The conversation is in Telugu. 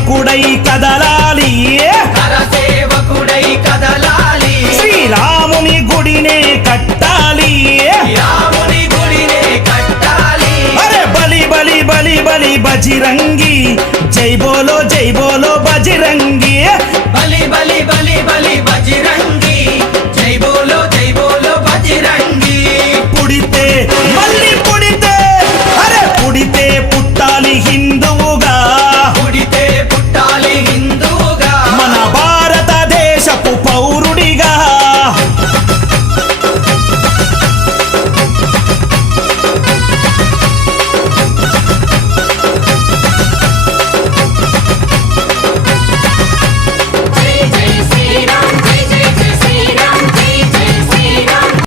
సేవకుడై కదలాలి కరసేవకుడై కదలాలి శ్రీరాముని గుడినే కట్టాలి రాముని గుడినే కట్టాలి అరే బలి బలి బలి బలి బజిరంగి జై బోలో బజిరంగి